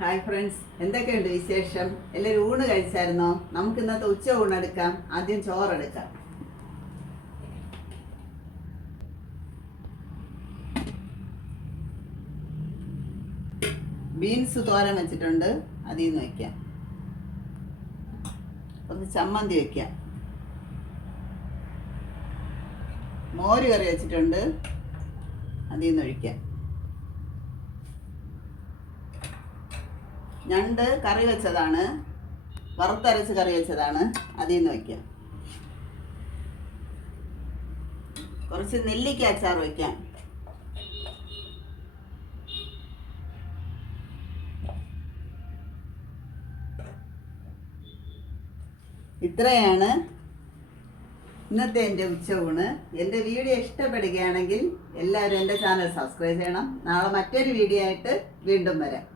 Hi friends, എന്തൊക്കെയുണ്ട് വിശേഷം? എല്ലാവരും ഊണ് കഴിച്ചായിരുന്നോ? നമുക്ക് ഇന്നത്തെ ഉച്ച ഊണെടുക്കാം. ആദ്യം ചോറെടുക്കാം. ബീൻസ് തോരൻ വെച്ചിട്ടുണ്ട്, അതിൽ നിന്ന് വയ്ക്കാം. കുറച്ച് ചമ്മന്തി വയ്ക്കാം. മോര് കറി വെച്ചിട്ടുണ്ട്, അതിൽ നിന്ന് ഒഴിക്കാം. ഞണ്ട് കറി വെച്ചതാണ്, വറുത്തരച്ച് കറി വെച്ചതാണ്, അതിൽ നിന്ന് വയ്ക്കാം. കുറച്ച് നെല്ലിക്ക അച്ചാർ വയ്ക്കാം. ഇത്രയാണ് ഇന്നത്തെ എൻ്റെ ഉച്ചയൂണ്. എൻ്റെ വീഡിയോ ഇഷ്ടപ്പെടുകയാണെങ്കിൽ എല്ലാവരും എൻ്റെ ചാനൽ സബ്സ്ക്രൈബ് ചെയ്യണം. നാളെ മറ്റൊരു വീഡിയോ ആയിട്ട് വീണ്ടും വരാം.